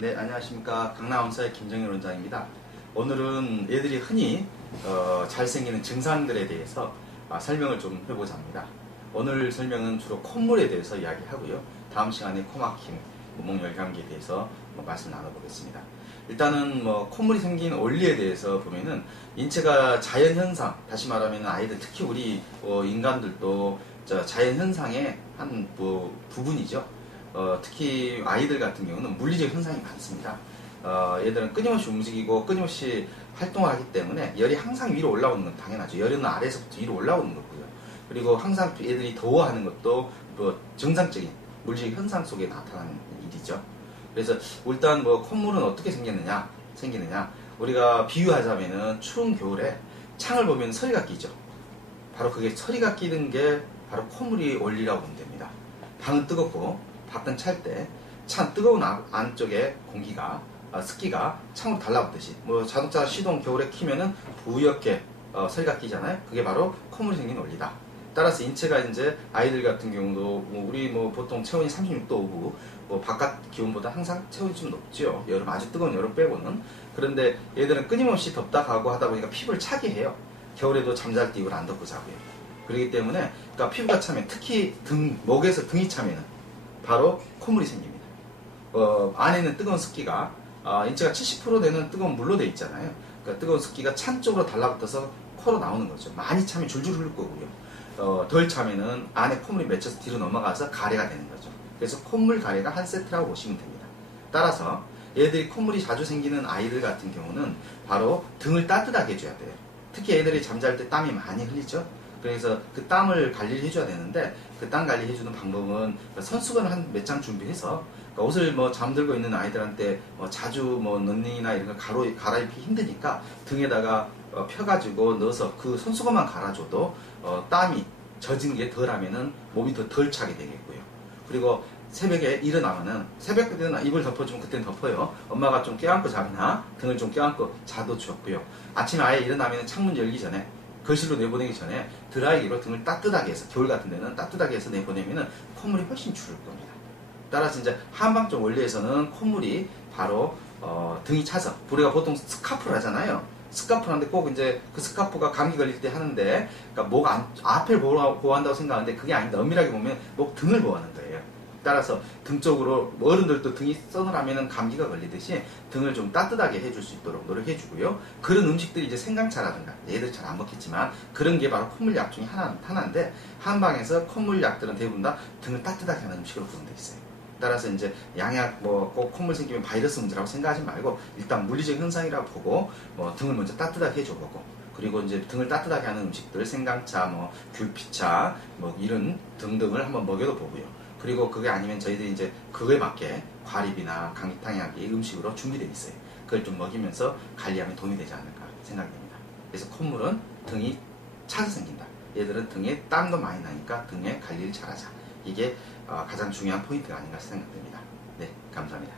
네, 안녕하십니까. 강남원사의 김정일 원장입니다. 오늘은 애들이 흔히 잘생기는 증상들에 대해서 설명을 좀 해보자 합니다. 오늘 설명은 주로 콧물에 대해서 이야기하고요. 다음 시간에 코막힘, 목열감기에 대해서 말씀 나눠보겠습니다. 일단은 콧물이 생긴 원리에 대해서 보면은 인체가 자연현상, 다시 말하면 아이들, 특히 우리 인간들도 자연현상의 한 부분이죠. 특히 아이들 같은 경우는 물리적 현상이 많습니다. 얘들은 끊임없이 움직이고 끊임없이 활동을 하기 때문에 열이 항상 위로 올라오는 건 당연하죠. 열은 아래에서부터 위로 올라오는 거고요. 그리고 항상 얘들이 더워하는 것도 정상적인 물리적 현상 속에 나타나는 일이죠. 그래서 일단 콧물은 어떻게 생기느냐 우리가 비유하자면은 추운 겨울에 창을 보면 서리가 끼죠. 바로 그게 서리가 끼는 게 바로 콧물이 원리라고 보면 됩니다. 방은 뜨겁고 밖은 찰 때 찬 뜨거운 안쪽에 공기가 습기가 창으로 달라붙듯이 자동차 시동 겨울에 키면은 부옇게 서리가 끼잖아요. 그게 바로 콧물이 생긴 원리다. 따라서 인체가 이제 아이들 같은 경우도 우리 보통 체온이 36도 오고 바깥 기온보다 항상 체온이 좀 높죠. 여름 아주 뜨거운 여름 빼고는. 그런데 얘들은 끊임없이 덥다 가고 하다 보니까 피부를 차게 해요. 겨울에도 잠잘 때 이걸 안 덮고 자고요. 그렇기 때문에 그러니까 피부가 차면 특히 목에서 등이 차면은 바로 콧물이 생깁니다. 안에는 뜨거운 습기가 인체가 70% 되는 뜨거운 물로 되어 있잖아요. 그러니까 뜨거운 습기가 찬 쪽으로 달라붙어서 코로 나오는 거죠. 많이 차면 줄줄 흐를 거고요. 덜 차면은 안에 콧물이 맺혀서 뒤로 넘어가서 가래가 되는 거죠. 그래서 콧물 가래가 한 세트라고 보시면 됩니다. 따라서 얘들이 콧물이 자주 생기는 아이들 같은 경우는 바로 등을 따뜻하게 해줘야 돼요. 특히 애들이 잠잘 때 땀이 많이 흘리죠. 그래서 그 땀을 관리를 해줘야 되는데 그 땀 관리해주는 방법은 선수건을 한 몇 장 준비해서 옷을 잠들고 있는 아이들한테 자주 런닝이나 이런 거 갈아입기 힘드니까 등에다가 펴가지고 넣어서 그 손수건만 갈아줘도 땀이 젖은 게 덜하면은 몸이 더 덜 차게 되겠고요. 그리고 새벽에 일어나면은 새벽에는 이불 덮어주면 그때는 덮어요. 엄마가 좀 껴안고 자거나 등을 좀 껴안고 자도 좋고요. 아침에 아예 일어나면 창문 열기 전에 거실로 내보내기 전에 드라이기로 등을 따뜻하게 해서 겨울 같은 데는 따뜻하게 해서 내보내면은 콧물이 훨씬 줄을 겁니다. 따라서 이제 한방적 원리에서는 콧물이 바로 등이 차서 우리가 보통 스카프를 하잖아요. 스카프를 하는데 꼭 이제 그 스카프가 감기 걸릴 때 하는데 그러니까 목 앞을 보호한다고 생각하는데 그게 아닌데 엄밀하게 보면 목 등을 보호하는 거예요. 따라서 등 쪽으로 어른들도 등이 서늘하면 감기가 걸리듯이 등을 좀 따뜻하게 해줄 수 있도록 노력해주고요. 그런 음식들이 이제 생강차라든가 얘들 잘 안 먹겠지만 그런 게 바로 콧물약 중에 하나인데 한방에서 콧물약들은 대부분 다 등을 따뜻하게 하는 음식으로 구성되어 있어요. 따라서 이제 양약 꼭 콧물 생기면 바이러스 문제라고 생각하지 말고 일단 물리적 현상이라고 보고 등을 먼저 따뜻하게 해줘보고 그리고 이제 등을 따뜻하게 하는 음식들 생강차, 귤피차 이런 등등을 한번 먹여도 보고요. 그리고 그게 아니면 저희들이 이제 그거에 맞게 과립이나 감기탕약이 음식으로 준비되어 있어요. 그걸 좀 먹이면서 관리하면 도움이 되지 않을까 생각됩니다. 그래서 콧물은 등이 차서 생긴다. 얘들은 등에 땀도 많이 나니까 등에 관리를 잘하자. 이게 가장 중요한 포인트가 아닌가 생각됩니다. 네, 감사합니다.